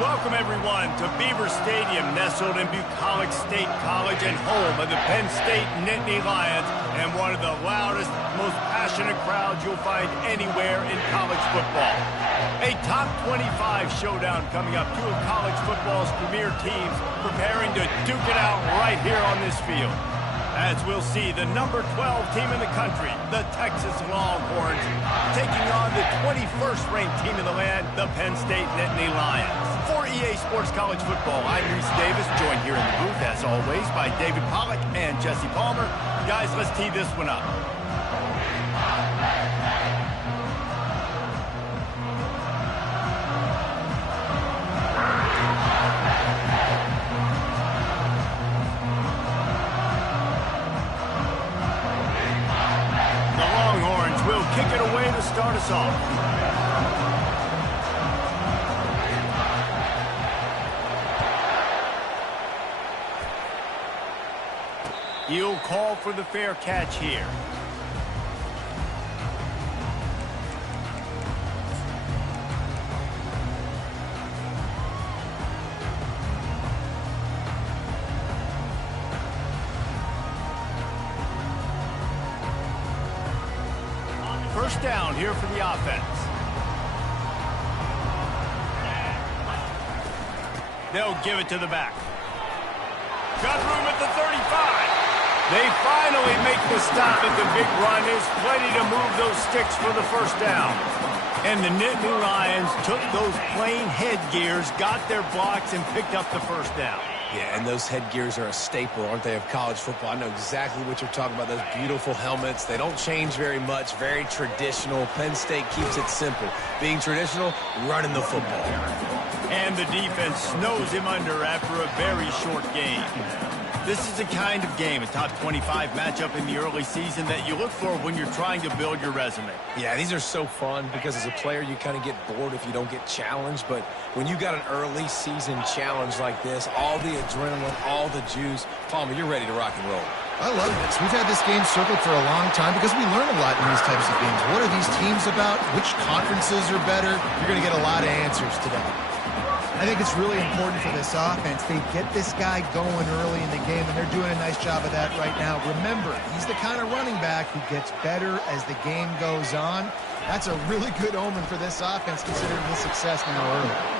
Welcome, everyone, to Beaver Stadium, nestled in Bucolic State College and home of the Penn State Nittany Lions, and one of the loudest, most passionate crowds you'll find anywhere in college football. A top 25 showdown coming up. Two of college football's premier teams preparing to duke it out right here on this field. As we'll see, the number 12 team in the country, the Texas Longhorns, taking on the 21st ranked team in the land, the Penn State Nittany Lions. For EA Sports College Football, I'm Reese Davis, joined here in the booth, as always, by David Pollack and Jesse Palmer. Guys, let's tee this one up. Kick it away to start us off. He'll call for the fair catch here. First down here for the offense. They'll give it to the back. Got room at the 35. They finally make the stop at the big run. There's plenty to move those sticks for the first down. And the Nittany Lions took those plain headgears, got their blocks, and picked up the first down. Yeah, and those headgears are a staple, aren't they, of college football? I know exactly what you're talking about, those beautiful helmets. They don't change very much, very traditional. Penn State keeps it simple. Being traditional, running the football. And the defense snows him under after a very short game. This is the kind of game, a top 25 matchup in the early season, that you look for when you're trying to build your resume. Yeah, these are so fun because as a player, you kind of get bored if you don't get challenged. But when you got an early season challenge like this, all the adrenaline, all the juice, Palmer, you're ready to rock and roll. I love this. We've had this game circled for a long time because we learn a lot in these types of games. What are these teams about? Which conferences are better? You're going to get a lot of answers today. I think it's really important for this offense. They get this guy going early in the game, and they're doing a nice job of that right now. Remember, he's the kind of running back who gets better as the game goes on. That's a really good omen for this offense, considering his success now early.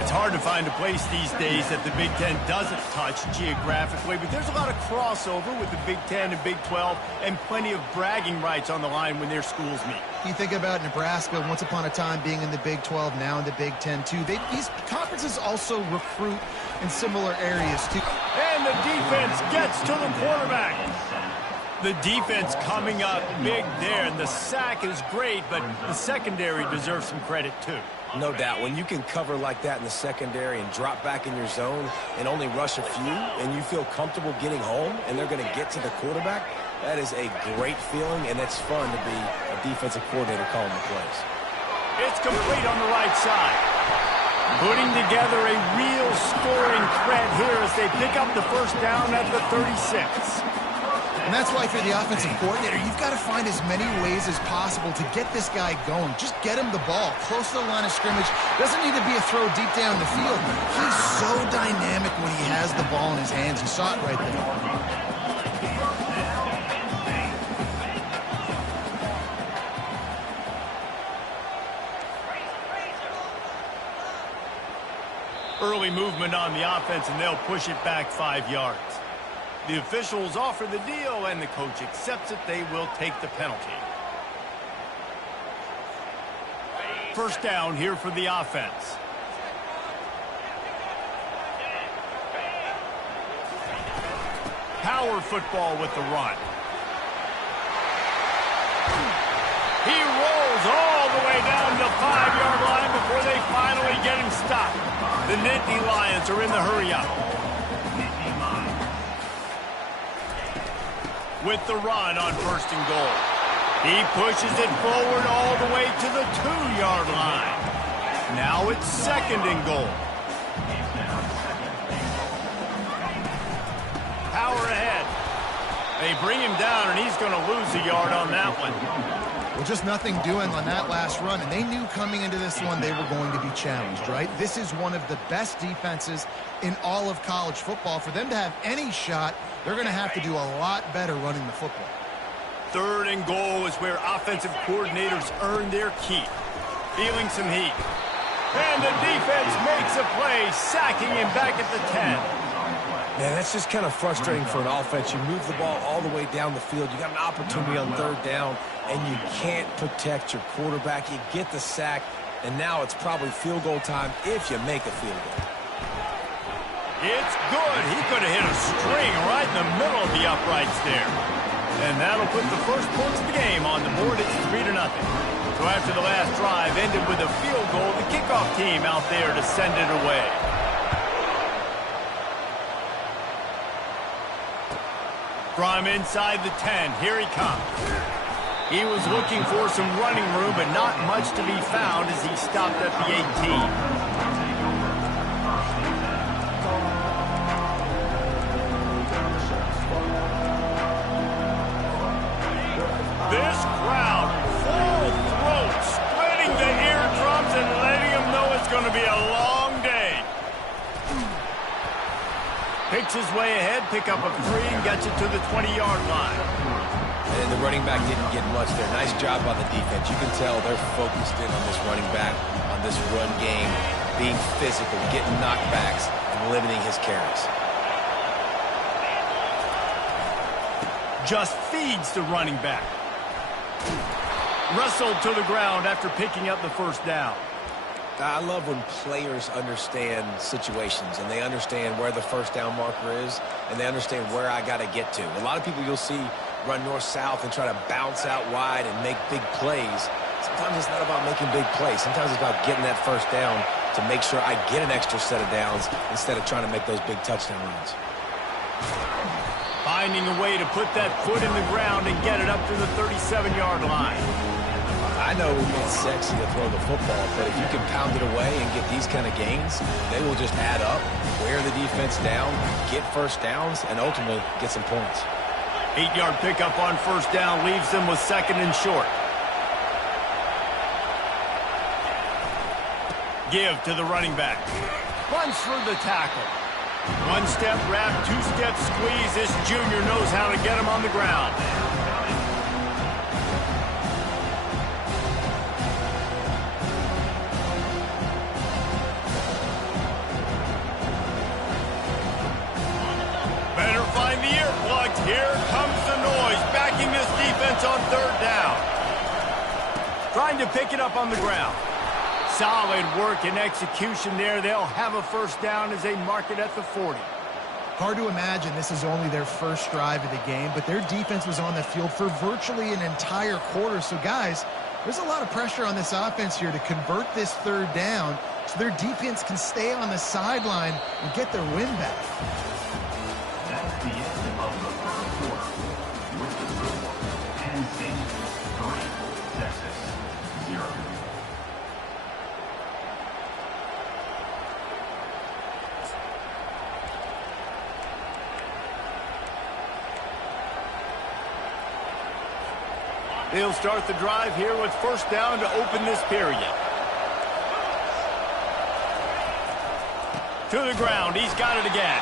It's hard to find a place these days that the Big Ten doesn't touch geographically, but there's a lot of crossover with the Big Ten and Big 12, and plenty of bragging rights on the line when their schools meet. You think about Nebraska once upon a time being in the Big 12, now in the Big 10 too. These conferences also recruit in similar areas too. And the defense gets to the quarterback. The defense coming up big there, and the sack is great, but the secondary deserves some credit too. No doubt. When you can cover like that in the secondary and drop back in your zone and only rush a few, and you feel comfortable getting home and they're going to get to the quarterback, that is a great feeling, and it's fun to be a defensive coordinator calling the plays. It's complete on the right side. Putting together a real scoring threat here as they pick up the first down at the 36. And that's why for the offensive coordinator, you've got to find as many ways as possible to get this guy going. Just get him the ball close to the line of scrimmage. Doesn't need to be a throw deep down the field. He's so dynamic when he has the ball in his hands. You saw it right there. Early movement on the offense, and they'll push it back 5 yards. The officials offer the deal, and the coach accepts it. They will take the penalty. First down here for the offense. Power football with the run. He rolls all the way down the 5-yard line before they finally get him stopped. The Nittany Lions are in the hurry-up. With the run on first and goal. He pushes it forward all the way to the 2-yard line. Now it's second and goal. Power ahead. They bring him down, and he's going to lose a yard on that one. Well, just nothing doing on that last run, and they knew coming into this one they were going to be challenged, right? This is one of the best defenses in all of college football. For them to have any shot, they're going to have to do a lot better running the football. 3rd and goal is where offensive coordinators earn their keep. Feeling some heat. And the defense makes a play, sacking him back at the 10. Man, that's just kind of frustrating for an offense. You move the ball all the way down the field. You got an opportunity on 3rd down, and you can't protect your quarterback. You get the sack, and now it's probably field goal time if you make a field goal. It's good. He could have hit a string right in the middle of the uprights there. And that'll put the first points of the game on the board. It's 3-0. So after the last drive ended with a field goal, the kickoff team out there to send it away. From inside the 10, here he comes. He was looking for some running room, but not much to be found as he stopped at the 18. This crowd, full throat, splitting the eardrums and letting them know it's going to be a long day. Picks his way ahead, pick up a 3, and gets it to the 20-yard line. And the running back didn't get much there. Nice job by the defense. You can tell they're focused in on this running back, on this run game, being physical, getting knockbacks, and limiting his carries. Just feeds the running back. Wrestled to the ground after picking up the 1st down. I love when players understand situations and they understand where the 1st down marker is and they understand where I got to get to. A lot of people you'll see run north-south and try to bounce out wide and make big plays. Sometimes it's not about making big plays. Sometimes it's about getting that 1st down to make sure I get an extra set of downs instead of trying to make those big touchdown runs. Finding a way to put that foot in the ground and get it up to the 37-yard line. I know it's sexy to throw the football, but if you can pound it away and get these kind of gains, they will just add up, wear the defense down, get 1st downs, and ultimately get some points. 8-yard pickup on 1st down leaves them with 2nd and short. Give to the running back. Runs through the tackle. 1-step wrap, 2-step squeeze. This junior knows how to get him on the ground. Better find the earplugs. Here comes the noise, backing this defense on 3rd down. Trying to pick it up on the ground. Solid work and execution there. They'll have a 1st down as they mark it at the 40. Hard to imagine this is only their 1st drive of the game, but their defense was on the field for virtually an entire quarter. So, guys, there's a lot of pressure on this offense here to convert this 3rd down so their defense can stay on the sideline and get their win back. That's the end of the 1st quarter. With the score, Penn State 3, Texas 0. They'll start the drive here with 1st down to open this period. To the ground, he's got it again.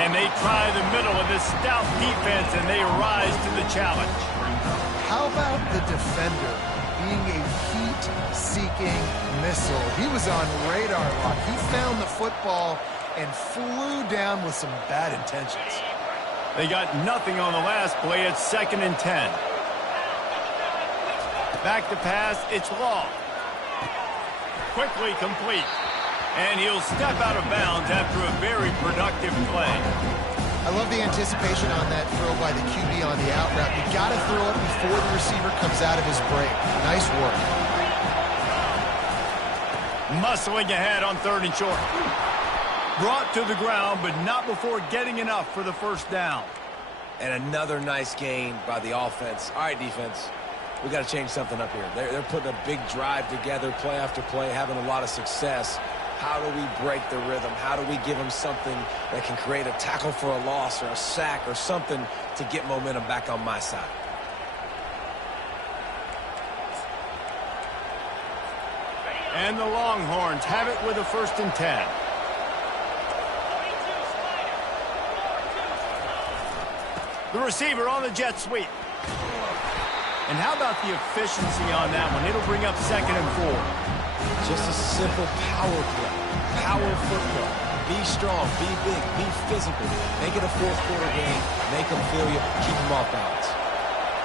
And they try the middle of this stout defense, and they rise to the challenge. How about the defender being a heat-seeking missile? He was on radar lock. He found the football and flew down with some bad intentions. They got nothing on the last play. It's 2nd and 10. Back to pass, it's long. Quickly complete. And he'll step out of bounds after a very productive play. I love the anticipation on that throw by the QB on the out route. You got to throw it before the receiver comes out of his break. Nice work. Muscling ahead on 3rd and short. Brought to the ground, but not before getting enough for the 1st down. And another nice gain by the offense. All right, defense. We got to change something up here. They're putting a big drive together, play after play, having a lot of success. How do we break the rhythm? How do we give them something that can create a tackle for a loss or a sack or something to get momentum back on my side? And the Longhorns have it with a 1st and 10. The receiver on the jet sweep. And how about the efficiency on that one? It'll bring up 2nd and 4. Just a simple power play. Power football. Be strong, be big, be physical. Make it a 4th quarter game. Make them feel you. Keep them off balance.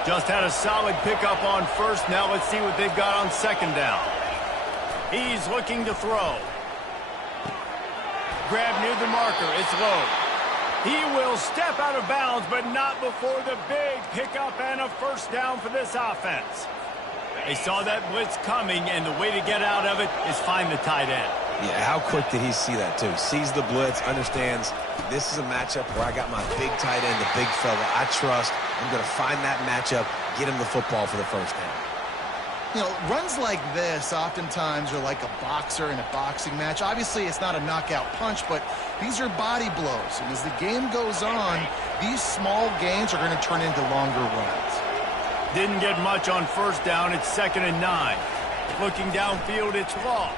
Just had a solid pickup on 1st. Now let's see what they've got on 2nd down. He's looking to throw. Grab near the marker. It's low. He will step out of bounds, but not before the big pickup and a 1st down for this offense. They saw that blitz coming, and the way to get out of it is find the tight end. Yeah, how quick did he see that, too? Sees the blitz, understands this is a matchup where I got my big tight end, the big fella I trust. I'm going to find that matchup, get him the football for the 1st down. You know, runs like this oftentimes are like a boxer in a boxing match. Obviously, it's not a knockout punch, but these are body blows. And as the game goes on, these small gains are going to turn into longer runs. Didn't get much on 1st down. It's 2nd and 9. Looking downfield, it's Law.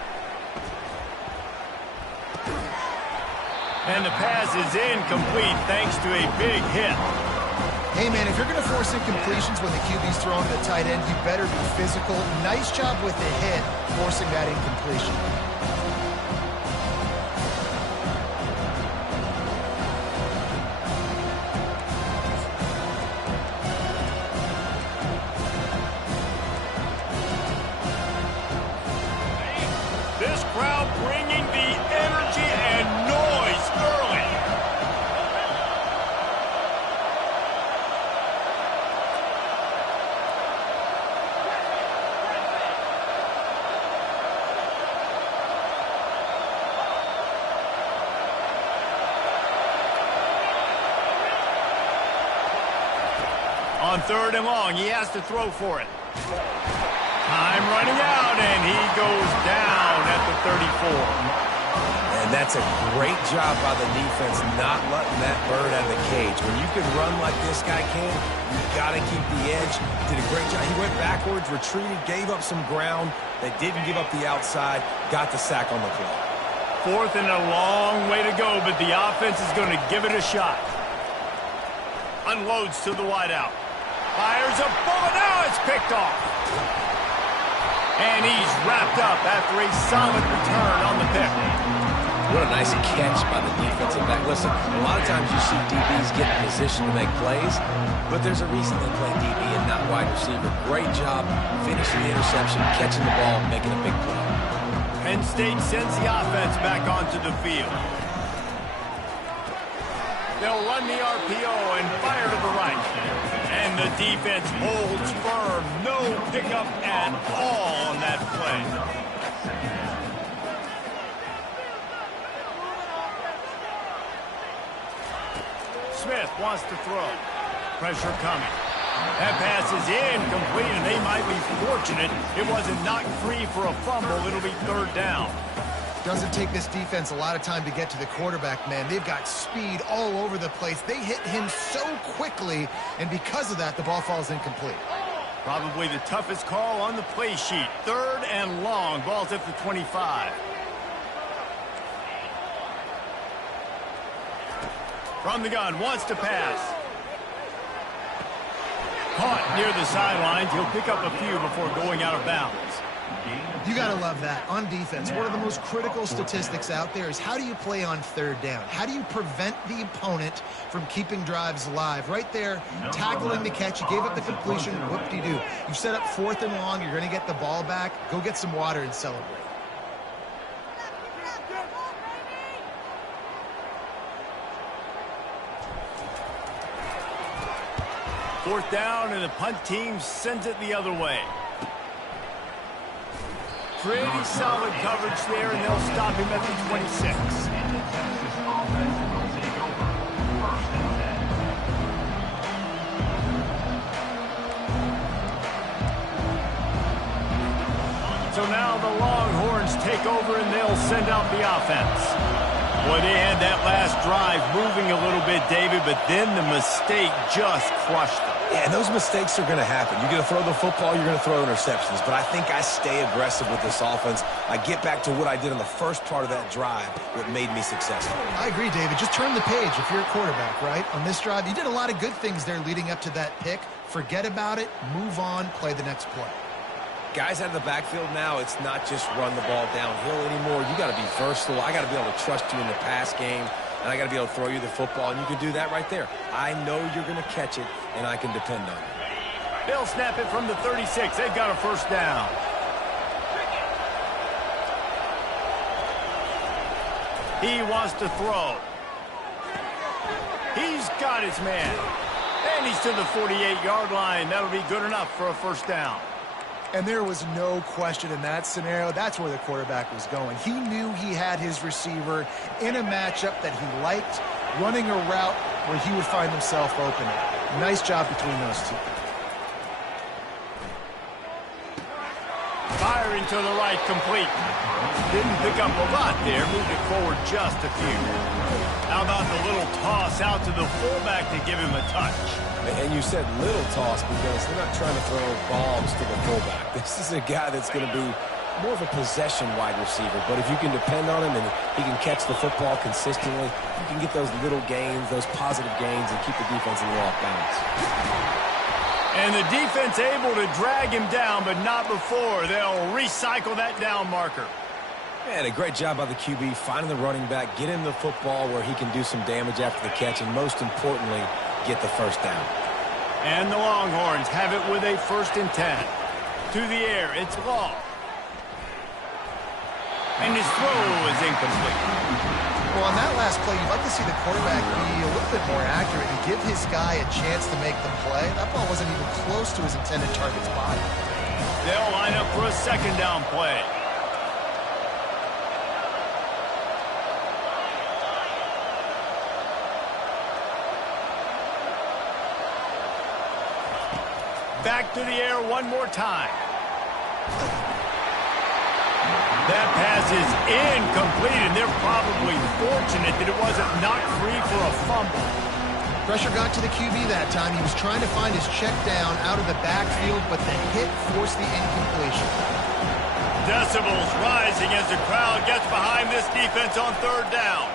And the pass is incomplete thanks to a big hit. Hey, man, if you're going to force incompletions when the QB's throwing to the tight end, you better be physical. Nice job with the hit, forcing that incompletion. This crowd bringing the energy and noise early. On 3rd and long, he has to throw for it. Time running out, and he goes down at the 34. And that's a great job by the defense not letting that bird out of the cage. When you can run like this guy can, you got to keep the edge. Did a great job. He went backwards, retreated, gave up some ground. They didn't give up the outside, got the sack on the play. 4th and a long way to go, but the offense is going to give it a shot. Unloads to the wideout. Fires a bullet. Now it's picked off. And he's wrapped up after a solid return on the pick. What a nice catch by the defensive back. Listen, a lot of times you see DBs get in position to make plays, but there's a reason they play DB and not wide receiver. Great job finishing the interception, catching the ball, making a big play. Penn State sends the offense back onto the field. They'll run the RPO and fire to the right. And the defense holds firm. No pickup at all on that play. Smith wants to throw. Pressure coming. That pass is incomplete, and they might be fortunate it wasn't knocked free for a fumble. It'll be 3rd down. Doesn't take this defense a lot of time to get to the quarterback, man. They've got speed all over the place. They hit him so quickly, and because of that, the ball falls incomplete. Probably the toughest call on the play sheet. 3rd and long. Ball's at the 25. From the gun, wants to pass. Caught near the sidelines. He'll pick up a few before going out of bounds. You got to love that. On defense, one of the most critical statistics out there is how do you play on 3rd down? How do you prevent the opponent from keeping drives alive? Right there, tackling the catch. You gave up the completion. Whoop-de-doo. You set up 4th and long. You're going to get the ball back. Go get some water and celebrate. Fourth down, and the punt team sends it the other way. Pretty solid coverage there, and they'll stop him at the 26. So now the Longhorns take over, and they'll send out the offense. Boy, they had that last drive moving a little bit, David, but then the mistake just crushed them. Yeah, and those mistakes are going to happen. You're going to throw the football, you're going to throw interceptions. But I think I stay aggressive with this offense. I get back to what I did in the first part of that drive, what made me successful. I agree, David. Just turn the page if you're a quarterback, right? On this drive, you did a lot of good things there leading up to that pick. Forget about it, move on, play the next play. Guys out of the backfield now, it's not just run the ball downhill anymore. You got to be versatile. I got to be able to trust you in the pass game, and I got to be able to throw you the football, and you can do that right there. I know you're going to catch it, and I can depend on it. They'll snap it from the 36. They've got a first down. He wants to throw. He's got his man. And he's to the 48-yard line. That'll be good enough for a first down. And there was no question in that scenario. That's where the quarterback was going. He knew he had his receiver in a matchup that he liked, running a route where he would find himself open. Nice job between those two. Firing to the right, complete. Didn't pick up a lot there, moved it forward just a few. How about the little toss out to the fullback to give him a touch? And you said little toss because they're not trying to throw bombs to the fullback. This is a guy that's going to be more of a possession wide receiver. But if you can depend on him and he can catch the football consistently, you can get those little gains, those positive gains, and keep the defense a little off balance. And the defense able to drag him down, but not before. They'll recycle that down marker. And a great job by the QB finding the running back, get him the football where he can do some damage after the catch, and most importantly, get the first down. And the Longhorns have it with a 1st and 10. To the air, it's Law. And his throw is incomplete. Well, on that last play, you'd like to see the quarterback be a little bit more accurate and give his guy a chance to make the play. That ball wasn't even close to his intended target's body. They'll line up for a 2nd down play. Back to the air one more time. That pass is incomplete, and they're probably fortunate that it wasn't knocked free for a fumble. Pressure got to the QB that time. He was trying to find his check down out of the backfield, but the hit forced the incompletion. Decibels rising as the crowd gets behind this defense on 3rd down.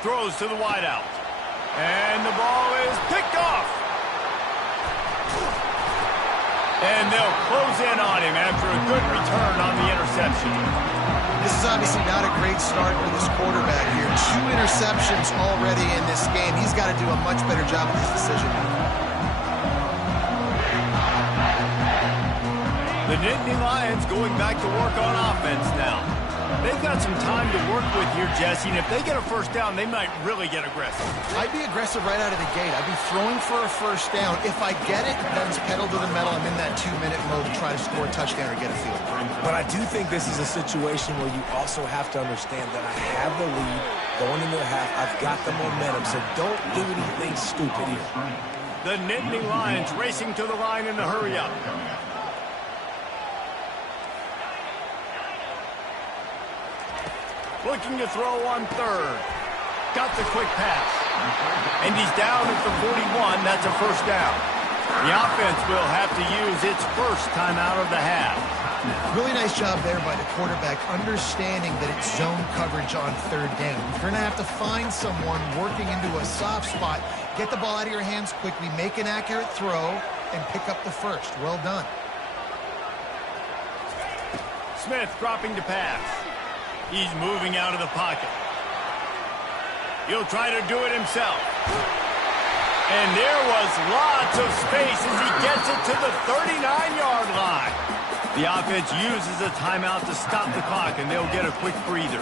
Throws to the wideout. And the ball is picked off. And they'll close in on him after a good return on the interception. This is obviously not a great start for this quarterback here. 2 interceptions already in this game. He's got to do a much better job with his decision. The Nittany Lions going back to work on offense now. They've got some time to work with here, Jesse, and if they get a first down, they might really get aggressive. I'd be aggressive right out of the gate. I'd be throwing for a first down. If I get it, then it's pedal to the metal. I'm in that 2-minute mode to try to score a touchdown or get a field goal. But I do think this is a situation where you also have to understand that I have the lead going into the half. I've got the momentum, so don't do anything stupid here. The Nittany Lions racing to the line in a hurry-up. Looking to throw on 3rd. Got the quick pass. And he's down at the 41. That's a first down. The offense will have to use its first timeout of the half. Really nice job there by the quarterback, understanding that it's zone coverage on 3rd down. You're going to have to find someone working into a soft spot. Get the ball out of your hands quickly, make an accurate throw, and pick up the first. Well done. Smith dropping to pass. He's moving out of the pocket. He'll try to do it himself. And there was lots of space as he gets it to the 39-yard line. The offense uses a timeout to stop the clock, and they'll get a quick breather.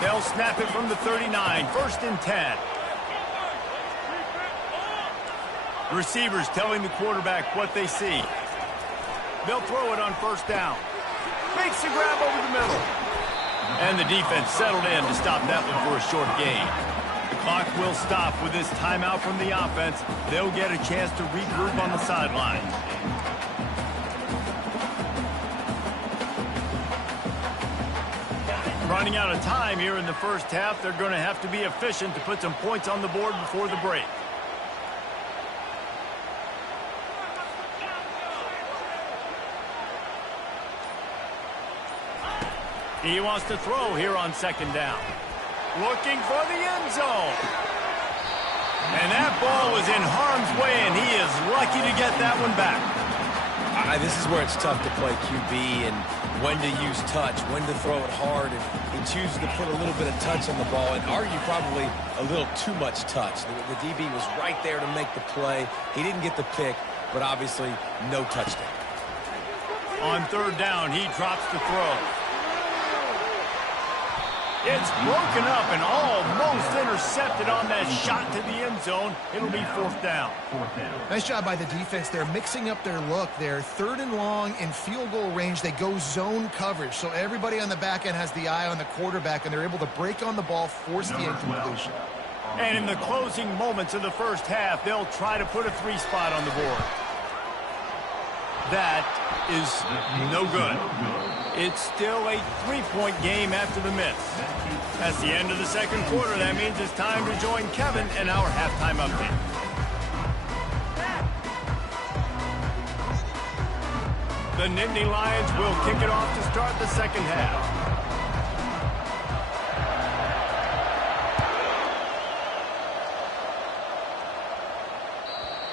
They'll snap it from the 39, 1st and 10. Receivers telling the quarterback what they see. They'll throw it on 1st down. Makes the grab over the middle. And the defense settled in to stop that one for a short gain. The clock will stop with this timeout from the offense. They'll get a chance to regroup on the sideline. Running out of time here in the first half. They're going to have to be efficient to put some points on the board before the break. He wants to throw here on second down. Looking for the end zone. And that ball was in harm's way, and he is lucky to get that one back. This is where it's tough to play QB and when to use touch, when to throw it hard. And he chooses to put a little bit of touch on the ball and argue probably a little too much touch. The DB was right there to make the play. He didn't get the pick, but obviously no touchdown. On third down, he drops the throw. It's broken up and almost intercepted on that shot to the end zone. It'll be fourth down. Nice job by the defense. They're mixing up their look. They're third and long in field goal range. They go zone coverage. So everybody on the back end has the eye on the quarterback, and they're able to break on the ball, force the incompletion. And in the closing moments of the first half, they'll try to put a 3-spot on the board. That is no good. It's still a 3-point game after the miss. That's the end of the second quarter. That means it's time to join Kevin in our halftime update. The Nittany Lions will kick it off to start the second half.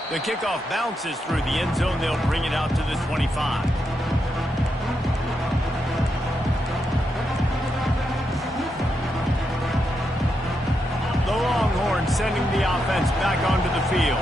The kickoff bounces through the end zone. They'll bring it out to the 25. The Longhorns sending the offense back onto the field.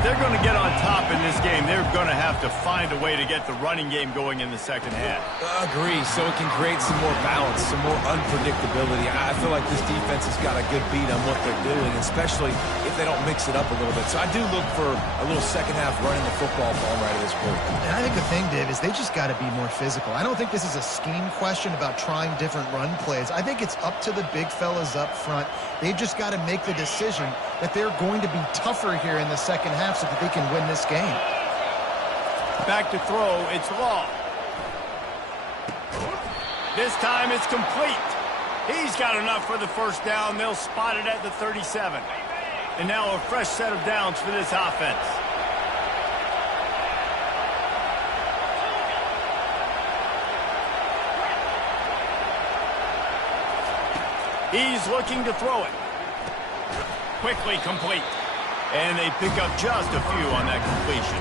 If they're going to get on top in this game, they're going to have to find a way to get the running game going in the second half. Agree, so it can create some more balance, some more unpredictability. I feel like this defense has got a good beat on what they're doing, especially if they don't mix it up a little bit. So I do look for a little second half running the football ball right at this point. And I think the thing, Dave, is they just got to be more physical. I don't think this is a scheme question about trying different run plays. I think it's up to the big fellas up front. They've just got to make the decision that they're going to be tougher here in the second half so that they can win this game. Back to throw, it's Law. This time it's complete. He's got enough for the first down. They'll spot it at the 37. And now a fresh set of downs for this offense. He's looking to throw it. Quickly complete. And they pick up just a few on that completion.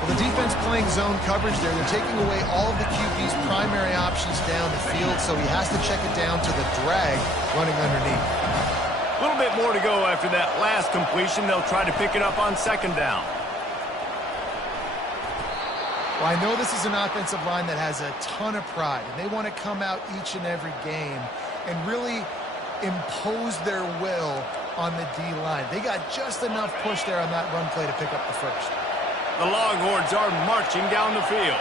Well, the defense playing zone coverage there. They're taking away all of the QB's primary options down the field, so he has to check it down to the drag running underneath. A little bit more to go after that last completion. They'll try to pick it up on second down. Well, I know this is an offensive line that has a ton of pride, and they want to come out each and every game and really impose their will on the D-line. They got just enough push there on that run play to pick up the first. The Longhorns are marching down the field.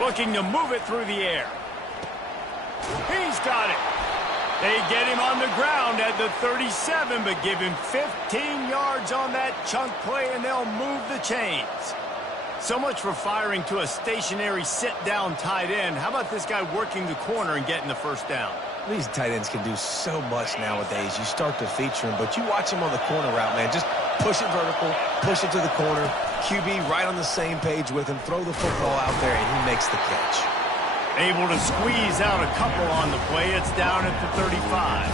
Looking to move it through the air. He's got it. They get him on the ground at the 37, but give him 15 yards on that chunk play, and they'll move the chains. So much for firing to a stationary sit-down tight end. How about this guy working the corner and getting the first down? These tight ends can do so much nowadays. You start to feature them, but you watch them on the corner route, man. Just push it vertical, push it to the corner. QB right on the same page with him. Throw the football out there, and he makes the catch. Able to squeeze out a couple on the play. It's down at the 35.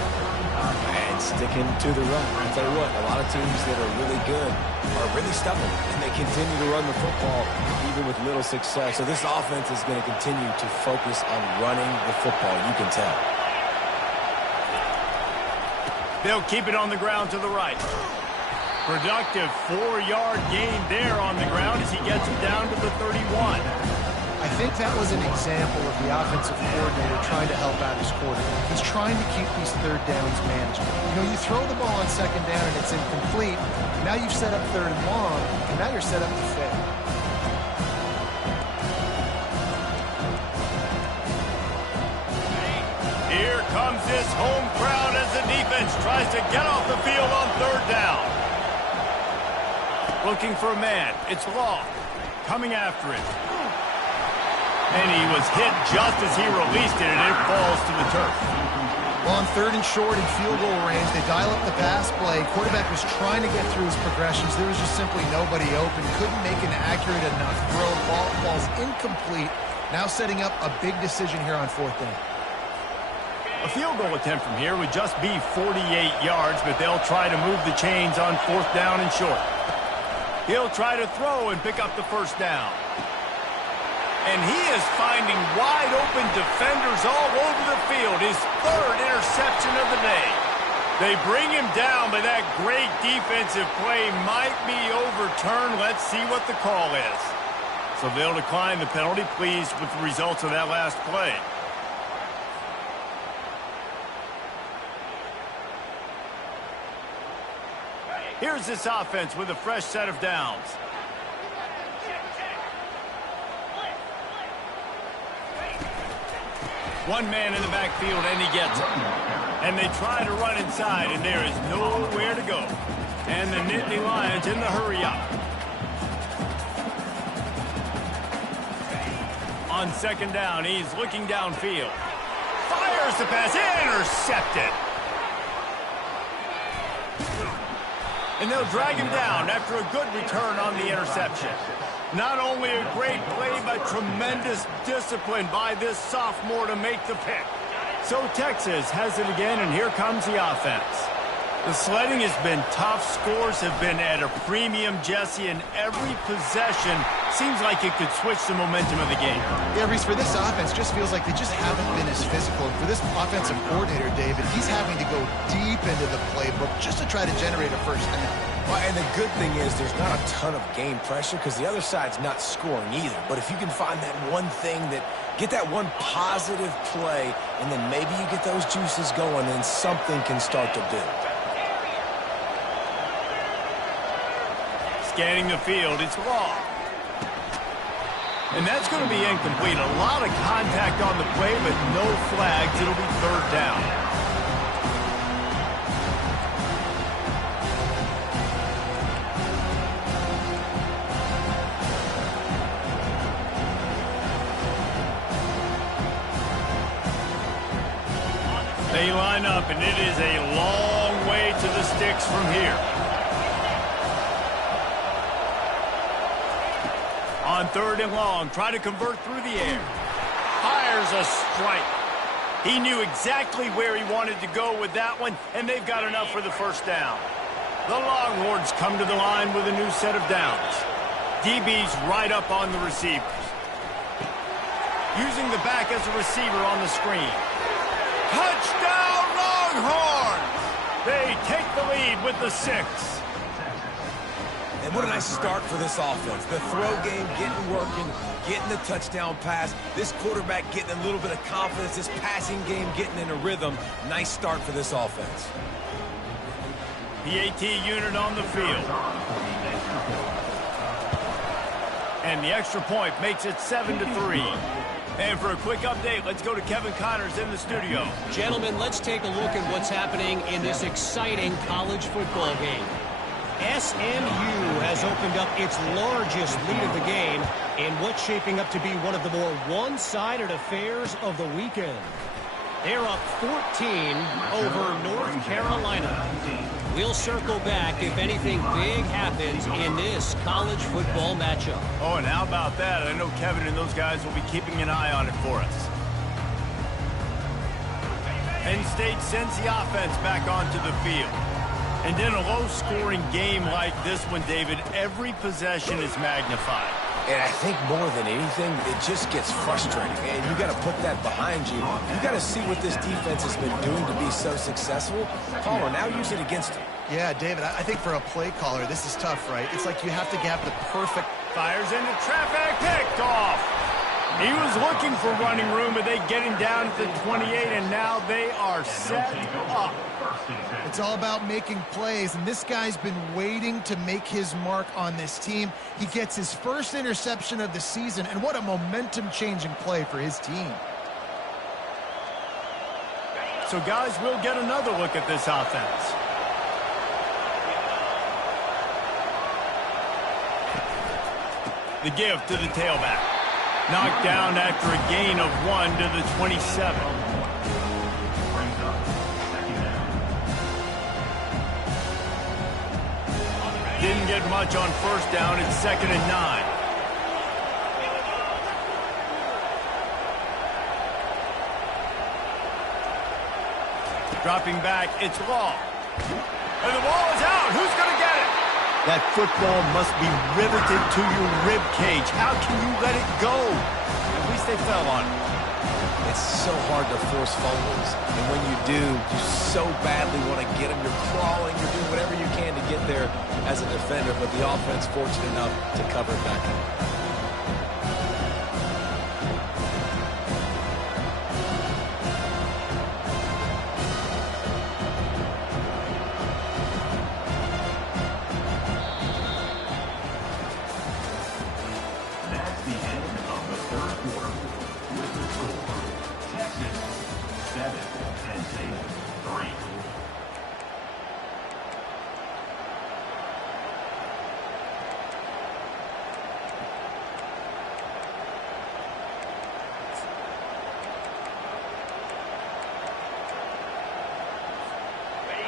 And sticking to the run. I'll tell you what, a lot of teams that are really good are really stubborn, and they continue to run the football even with little success. So this offense is going to continue to focus on running the football. You can tell. They'll keep it on the ground to the right. Productive 4-yard gain there on the ground as he gets it down to the 31. I think that was an example of the offensive coordinator trying to help out his quarterback. He's trying to keep these third downs manageable. You know, you throw the ball on second down and it's incomplete. Now you've set up third and long, and now you're set up to fail. Here comes this home crowd as the defense tries tries to get off the field on third down. Looking for a man. It's Long. Coming after it. And he was hit just as he released it, and it falls to the turf. Well, on third and short in field goal range, they dial up the pass play. Quarterback was trying to get through his progressions. There was just simply nobody open. Couldn't make an accurate enough throw. Ball falls incomplete. Now setting up a big decision here on fourth down. A field goal attempt from here would just be 48 yards, but they'll try to move the chains on fourth down and short. He'll try to throw and pick up the first down. And he is finding wide-open defenders all over the field. His third interception of the day. They bring him down, but that great defensive play might be overturned. Let's see what the call is. So they'll decline the penalty, pleased with the results of that last play. Here's this offense with a fresh set of downs. One man in the backfield, and he gets it. And they try to run inside, and there is nowhere to go. And the Nittany Lions in the hurry-up. On second down, he's looking downfield. Fires the pass, intercepted. And they'll drag him down after a good return on the interception. Not only a great play, but tremendous discipline by this sophomore to make the pick. So Texas has it again, and here comes the offense. The sledding has been tough. Scores have been at a premium, Jesse, and every possession seems like it could switch the momentum of the game. Yeah, Reese, for this offense, just feels like they just haven't been as physical. And for this offensive coordinator, David, he's having to go deep into the playbook just to try to generate a first down. Well, and the good thing is there's not a ton of game pressure because the other side's not scoring either. But if you can find that one thing get that one positive play, and then maybe you get those juices going, and something can start to build. Scanning the field, it's Long. And that's going to be incomplete. A lot of contact on the play, but no flags. It'll be third down. They line up, and it is a long way to the sticks from here. On third and long, try to convert through the air. Fires a strike. He knew exactly where he wanted to go with that one, and they've got enough for the first down. The Longhorns come to the line with a new set of downs. DB's right up on the receivers. Using the back as a receiver on the screen. Touchdown, Longhorns! They take the lead with the 6. And what a nice start for this offense. The throw game getting working, getting the touchdown pass. This quarterback getting a little bit of confidence. This passing game getting in a rhythm. Nice start for this offense. PAT unit on the field. And the extra point makes it 7-3. And for a quick update, let's go to Kevin Connors in the studio. Gentlemen, let's take a look at what's happening in this exciting college football game. SMU has opened up its largest lead of the game in what's shaping up to be one of the more one-sided affairs of the weekend. They're up 14 over North Carolina. We'll circle back if anything big happens in this college football matchup. Oh, and how about that? I know Kevin and those guys will be keeping an eye on it for us. Penn State sends the offense back onto the field. And in a low-scoring game like this one, David, every possession is magnified. And I think more than anything, it just gets frustrating. And you got to put that behind you. You got to see what this defense has been doing to be so successful. Caller, now use it against him. Yeah, David, I think for a play caller, this is tough, right? It's like you have to have the perfect... Fires into traffic, picked off. He was looking for running room, but they get him down at the 28, and now they are set up. It's all about making plays, and this guy's been waiting to make his mark on this team. He gets his first interception of the season, and what a momentum-changing play for his team. So, guys, we'll get another look at this offense. The give to the tailback. Knocked down after a gain of 1 to the 27. Didn't get much on first down. It's 2nd and 9. Dropping back, it's Law. And the ball is out. Who's going to get it? That football must be riveted to your rib cage. How can you let it go? At least they fell on it. It's so hard to force fumbles. And when you do, you so badly want to get them. You're crawling. You're doing whatever you can to get there as a defender. But the offense fortunate enough to cover it back up.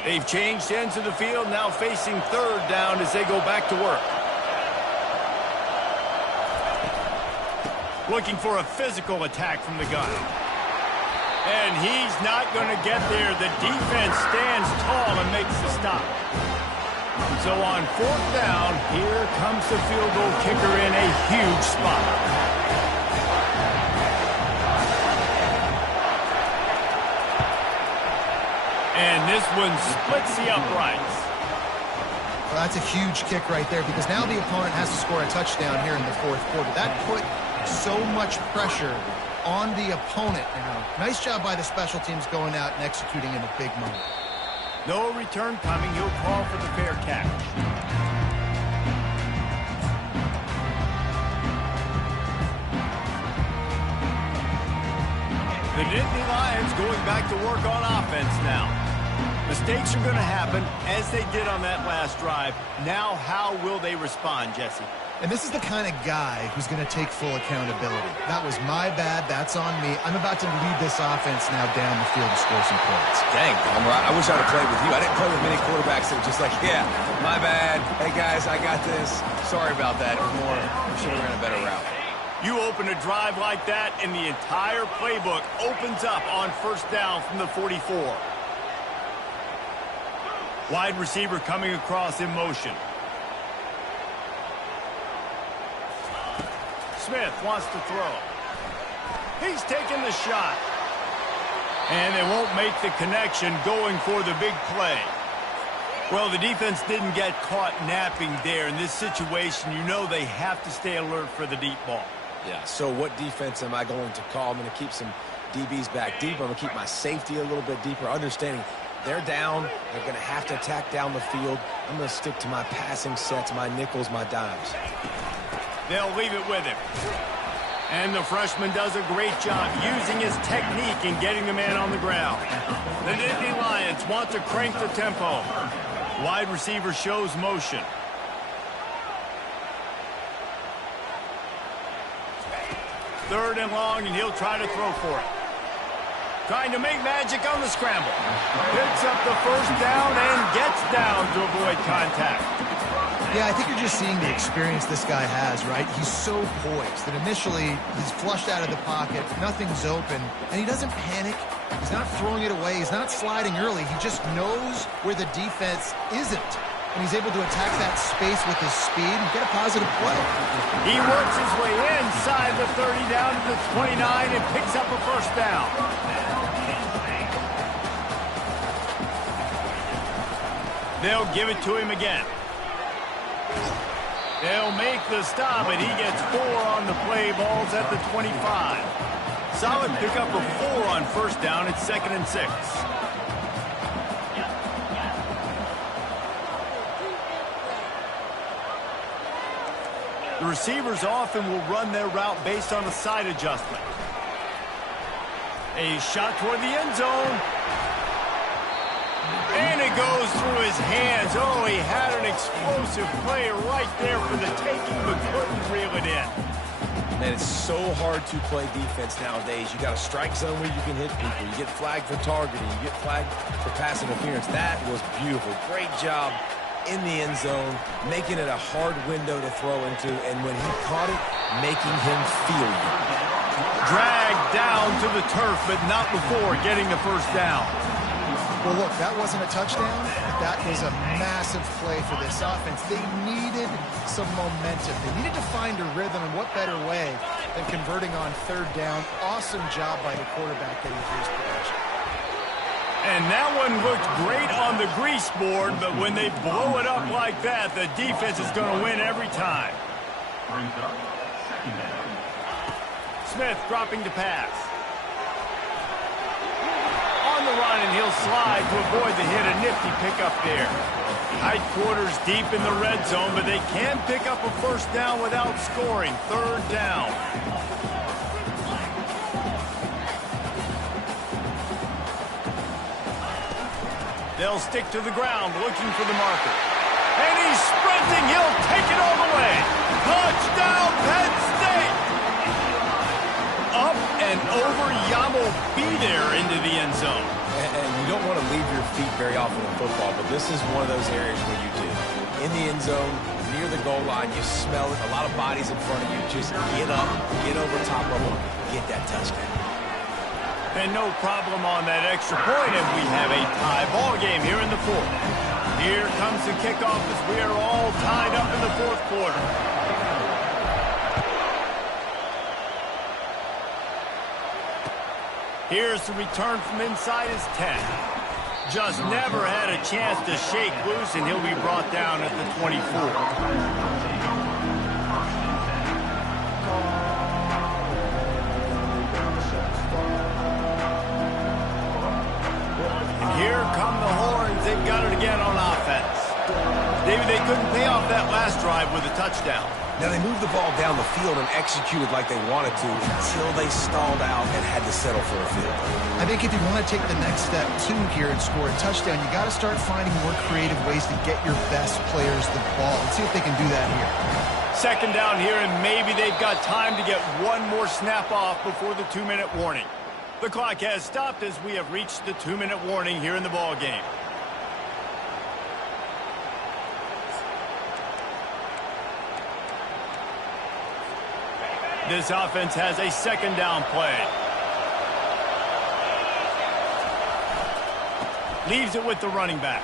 They've changed ends of the field, now facing 3rd down as they go back to work. Looking for a physical attack from the gun. And he's not going to get there. The defense stands tall and makes the stop. So on 4th down, here comes the field goal kicker in a huge spot. And this one splits the uprights. Well, that's a huge kick right there because now the opponent has to score a touchdown here in the 4th quarter. That put so much pressure on the opponent now. Nice job by the special teams going out and executing in a big moment. No return coming. He'll call for the fair catch. The Nittany Lions going back to work on offense now. Mistakes are going to happen, as they did on that last drive. Now, how will they respond, Jesse? And this is the kind of guy who's going to take full accountability. That was my bad. That's on me. I'm about to lead this offense now down the field to score some points. Dang, Palmer, I wish I'd have played with you. I didn't play with many quarterbacks that were just like, yeah, my bad. Hey, guys, I got this. Sorry about that. It was more, we should have ran a better route. You open a drive like that, and the entire playbook opens up on 1st down from the 44. Wide receiver coming across in motion. Smith wants to throw. He's taking the shot. And they won't make the connection going for the big play. Well, the defense didn't get caught napping there. In this situation, you know they have to stay alert for the deep ball. Yeah, so what defense am I going to call? I'm going to keep some DBs back deep. I'm going to keep my safety a little bit deeper, understanding they're down. They're going to have to attack down the field. I'm going to stick to my passing sets, my nickels, my dimes. They'll leave it with him. And the freshman does a great job using his technique and getting the man on the ground. The Nittany Lions want to crank the tempo. Wide receiver shows motion. Third and long, and he'll try to throw for it. Trying to make magic on the scramble. Picks up the 1st down and gets down to avoid contact. Yeah, I think you're just seeing the experience this guy has, right? He's so poised that initially he's flushed out of the pocket, nothing's open, and he doesn't panic. He's not throwing it away. He's not sliding early. He just knows where the defense isn't. And he's able to attack that space with his speed and get a positive play. He works his way inside the 30 down to the 29 and picks up a 1st down. They'll give it to him again. They'll make the stop, and he gets 4 on the play. Ball's at the 25. Solid pickup of 4 on 1st down. It's 2nd and 6. The receivers often will run their route based on a side adjustment. A shot toward the end zone. goes through his hands. Oh, he had an explosive play right there for the taking, but couldn't reel it in. Man, it's so hard to play defense nowadays. You got a strike zone where you can hit people. You get flagged for targeting. You get flagged for pass interference. That was beautiful. Great job in the end zone, making it a hard window to throw into, and when he caught it, making him feel you. Dragged down to the turf, but not before getting the first down. Well, look, that wasn't a touchdown. That was a massive play for this offense. They needed some momentum. They needed to find a rhythm, and what better way than converting on third down. Awesome job by the quarterback getting through his progression. And that one looked great on the grease board, but when they blow it up like that, the defense is going to win every time. Brings up second down. Smith dropping to pass. On the run, and he'll slide to avoid the hit. A nifty pickup there. Tight quarters deep in the red zone, but they can pick up a first down without scoring. Third down. They'll stick to the ground, looking for the marker. And he's sprinting. He'll take it all the way. Touchdown, Penn State! Up and over. Yamo be there into the end zone. And you don't want to leave your feet very often in football, but this is one of those areas where you do. In the end zone, near the goal line, you smell it. A lot of bodies in front of you. Just get up, get over top of them, get that touchdown. And no problem on that extra point, and we have a tie ball game here in the fourth. Here comes the kickoff as we are all tied up in the fourth quarter. Here's the return from inside his 10. Just never had a chance to shake loose, and he'll be brought down at the 24. Here come the horns. They've got it again on offense. David, they couldn't pay off that last drive with a touchdown. Now, they moved the ball down the field and executed like they wanted to until they stalled out and had to settle for a field goal. I think if you want to take the next step, too, here and score a touchdown, you got to start finding more creative ways to get your best players the ball. Let's see if they can do that here. Second down here, and maybe they've got time to get one more snap off before the 2-minute warning. The clock has stopped as we have reached the 2-minute warning here in the ball game. This offense has a second down play. Leaves it with the running back.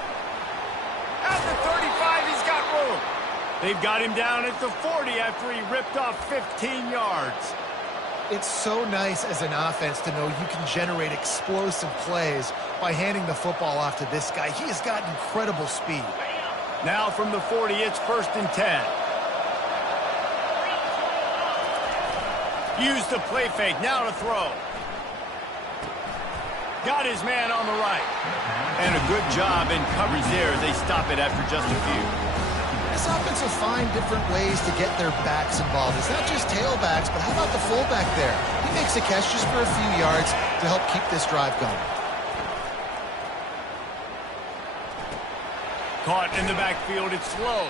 At the 35, he's got room. They've got him down at the 40 after he ripped off 15 yards. It's so nice as an offense to know you can generate explosive plays by handing the football off to this guy. He has got incredible speed. Now from the 40, it's 1st and 10. Use the play fake, now to throw. Got his man on the right. And a good job in coverage there as they stop it after just a few. This offense will find different ways to get their backs involved. It's not just tailbacks, but how about the fullback there? He makes a catch just for a few yards to help keep this drive going. Caught in the backfield, it's slow.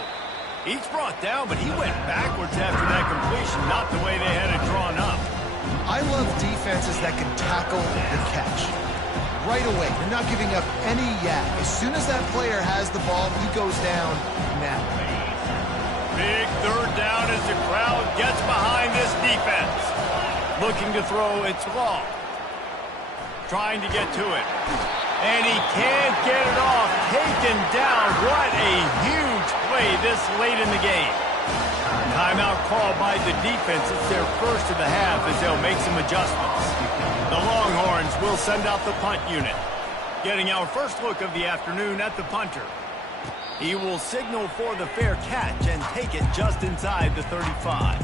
He's brought down, but he went backwards after that completion, not the way they had it drawn up. I love defenses that can tackle the catch. Right away, they're not giving up any yak. As soon as that player has the ball, he goes down now. Big third down as the crowd gets behind this defense. Looking to throw, it's long. Trying to get to it. And he can't get it off. Taken down. What a huge play this late in the game. Timeout called by the defense. It's their first of the half as they'll make some adjustments. The Longhorns will send out the punt unit. Getting our first look of the afternoon at the punter. He will signal for the fair catch and take it just inside the 35.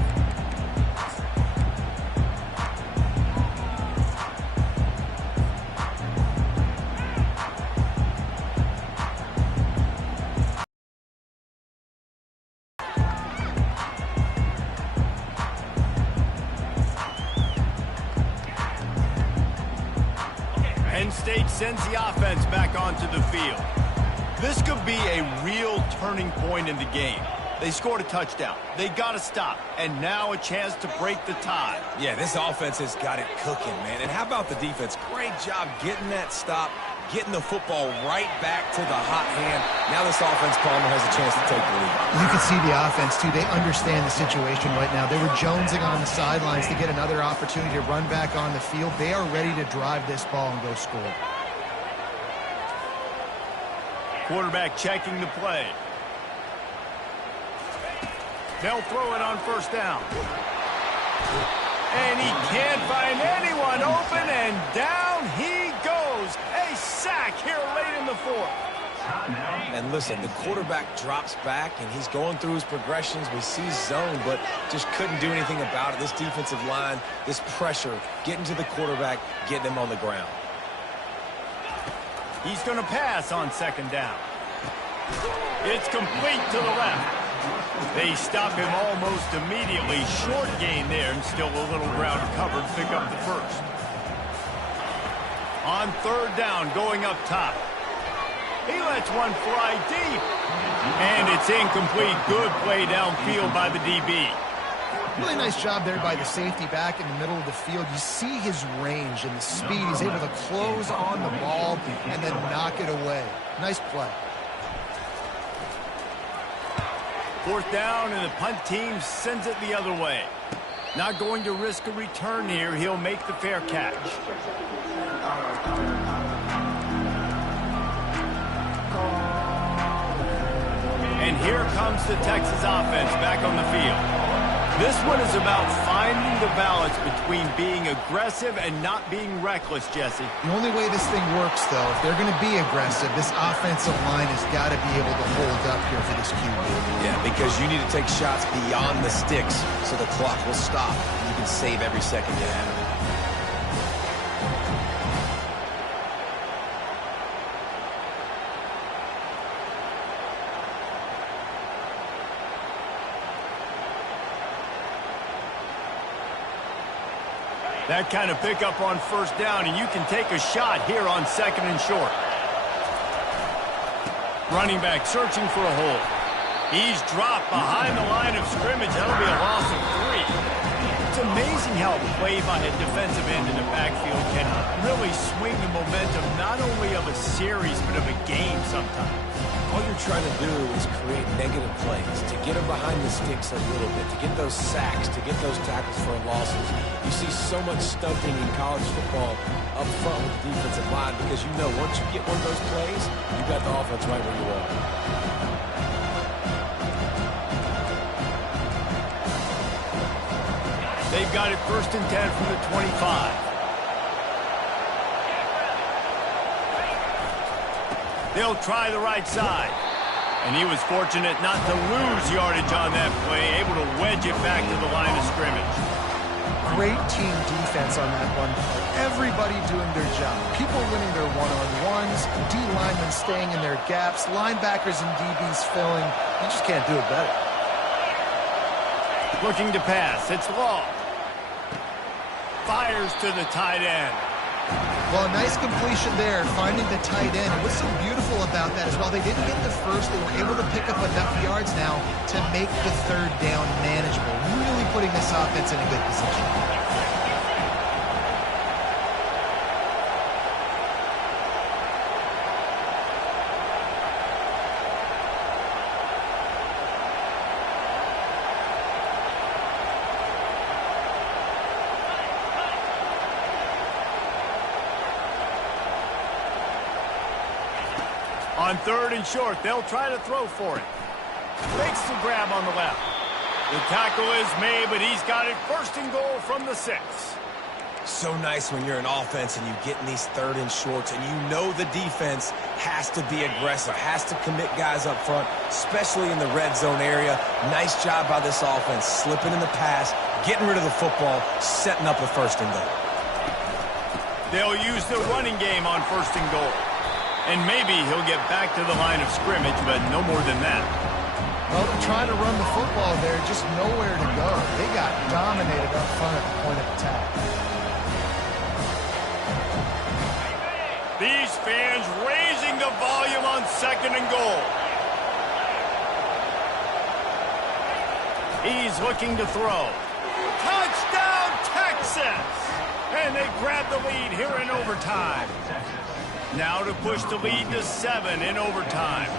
Penn State sends the offense back onto the field. This could be a real turning point in the game. They scored a touchdown. They got to stop. And now a chance to break the tie. Yeah, this offense has got it cooking, man. And how about the defense? Great job getting that stop, getting the football right back to the hot hand. Now this offense, Palmer, has a chance to take the lead. You can see the offense, too. They understand the situation right now. They were jonesing on the sidelines to get another opportunity to run back on the field. They are ready to drive this ball and go score. Quarterback checking the play. They'll throw it on first down. And he can't find anyone open, and down he goes. A sack here late in the fourth. And listen, the quarterback drops back, and he's going through his progressions. We see zone, but just couldn't do anything about it. This defensive line, this pressure, getting to the quarterback, getting him on the ground. He's going to pass on second down. It's complete to the left. They stop him almost immediately. Short gain there, and still a little ground covered. Pick up the first. On third down, going up top. He lets one fly deep. And it's incomplete. Good play downfield by the DB. Really nice job there by the safety back in the middle of the field. You see his range and the speed. He's able to close on the ball and then knock it away. Nice play. Fourth down, and the punt team sends it the other way. Not going to risk a return here. He'll make the fair catch. And here comes the Texas offense back on the field. This one is about finding the balance between being aggressive and not being reckless, Jesse. The only way this thing works, though, if they're going to be aggressive, this offensive line has got to be able to hold up here for this QB. Yeah, because you need to take shots beyond the sticks so the clock will stop. You can save every second you have. That kind of pickup on first down, and you can take a shot here on second and short. Running back searching for a hole. He's dropped behind the line of scrimmage. That'll be a loss of 3. It's amazing how a play by a defensive end in the backfield can really swing the momentum not only of a series but of a game sometimes. All you're trying to do is create negative plays, to get them behind the sticks a little bit, to get those sacks, to get those tackles for losses. You see so much stunting in college football up front with the defensive line because you know once you get one of those plays, you've got the offense right where you want. They've got it first and 10 from the 25. They'll try the right side. And he was fortunate not to lose yardage on that play, able to wedge it back to the line of scrimmage. Great team defense on that one play. Everybody doing their job. People winning their one-on-ones, D linemen staying in their gaps, linebackers and DBs filling. You just can't do it better. Looking to pass. It's long. Fires to the tight end. Well, a nice completion there, finding the tight end. And what's so beautiful about that is while they didn't get the first, they were able to pick up enough yards now to make the third down manageable. Really putting this offense in a good position. On third and short, they'll try to throw for it. Makes the grab on the left. The tackle is made, but he's got it first and goal from the 6. So nice when you're an offense and you get in these third and shorts and you know the defense has to be aggressive, has to commit guys up front, especially in the red zone area. Nice job by this offense, slipping in the pass, getting rid of the football, setting up a first and goal. They'll use the running game on first and goal. And maybe he'll get back to the line of scrimmage, but no more than that. Well, trying to run the football there, just nowhere to go. They got dominated up front at the point of attack. These fans raising the volume on second and goal. He's looking to throw. Touchdown, Texas! And they grab the lead here in overtime. Now to push the lead to 7 in overtime.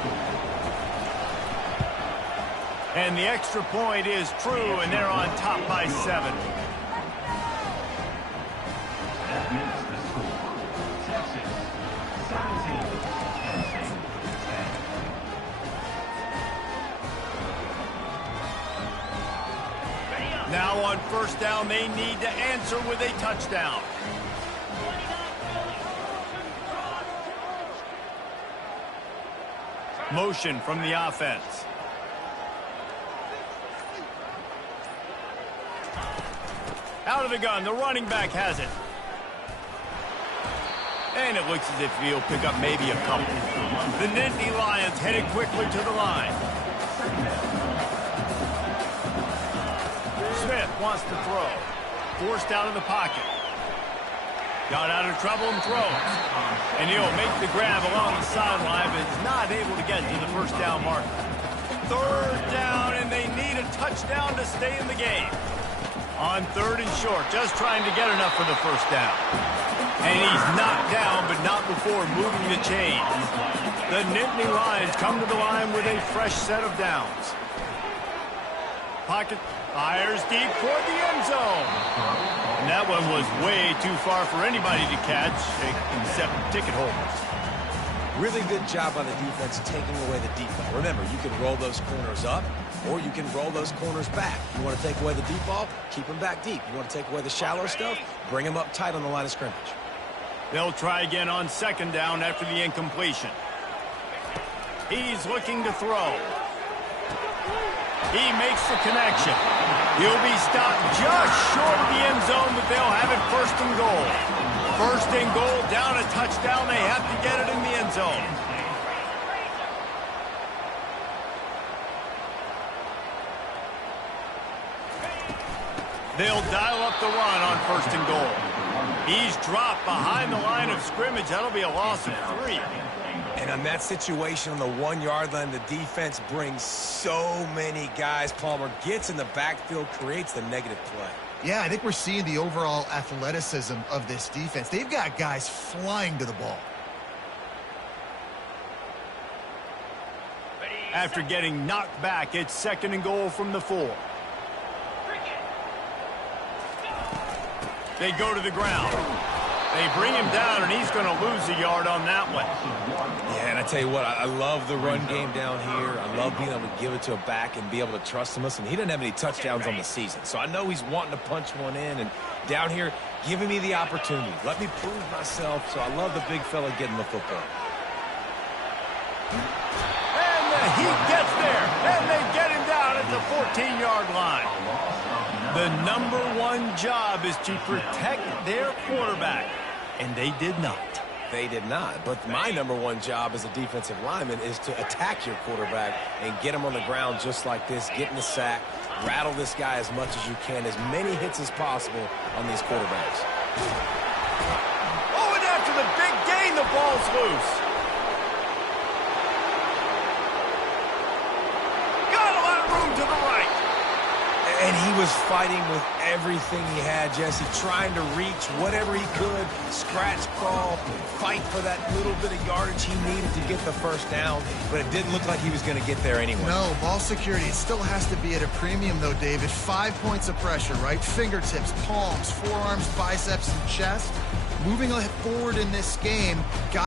And the extra point is true, and they're on top by 7. That makes the score. Texas 17, Penn State 10. Now on first down, they need to answer with a touchdown. Motion from the offense. Out of the gun, the running back has it. And it looks as if he'll pick up maybe a couple. The Nittany Lions headed quickly to the line. Smith wants to throw. Forced out of the pocket. Got out of trouble and throws. And he'll make the grab along the sideline, but is not able to get to the first down marker. Third down, and they need a touchdown to stay in the game. On third and short, just trying to get enough for the first down. And he's knocked down, but not before moving the chains. The Nittany Lions come to the line with a fresh set of downs. Pocket fires deep toward the end zone. And that one was way too far for anybody to catch, except ticket holders. Really good job by the defense taking away the deep ball. Remember, you can roll those corners up, or you can roll those corners back. You want to take away the deep ball, keep them back deep. You want to take away the shallow stuff, bring them up tight on the line of scrimmage. They'll try again on second down after the incompletion. He's looking to throw. He makes the connection. He'll be stopped just short of the end zone, but they'll have it first and goal. First and goal, down a touchdown. They have to get it in the end zone. They'll dial up the run on first and goal. He's dropped behind the line of scrimmage. That'll be a loss of 3. And on that situation on the 1 yard line, the defense brings so many guys. Palmer gets in the backfield, creates the negative play. Yeah, I think we're seeing the overall athleticism of this defense. They've got guys flying to the ball. After getting knocked back, it's second and goal from the 4. They go to the ground. They bring him down, and he's going to lose a yard on that one. Yeah, and I tell you what, I love the run game down here. I love being able to give it to a back and be able to trust him. Listen, he doesn't have any touchdowns on the season, so I know he's wanting to punch one in. And down here, giving me the opportunity. Let me prove myself, so I love the big fella getting the football. And the heat gets there, and they get him down at the 14-yard line. The number 1 job is to protect their quarterback, and they did not. They did not, but my number 1 job as a defensive lineman is to attack your quarterback and get him on the ground just like this, get in the sack, rattle this guy as much as you can, as many hits as possible on these quarterbacks. Oh, and after the big gain, the ball's loose. Got a lot of room to the right. And he was fighting with everything he had, Jesse, trying to reach whatever he could, scratch, crawl, fight for that little bit of yardage he needed to get the first down, but it didn't look like he was going to get there anyway. No, ball security, it still has to be at a premium, though, David. 5 points of pressure, right? Fingertips, palms, forearms, biceps, and chest. Moving forward in this game,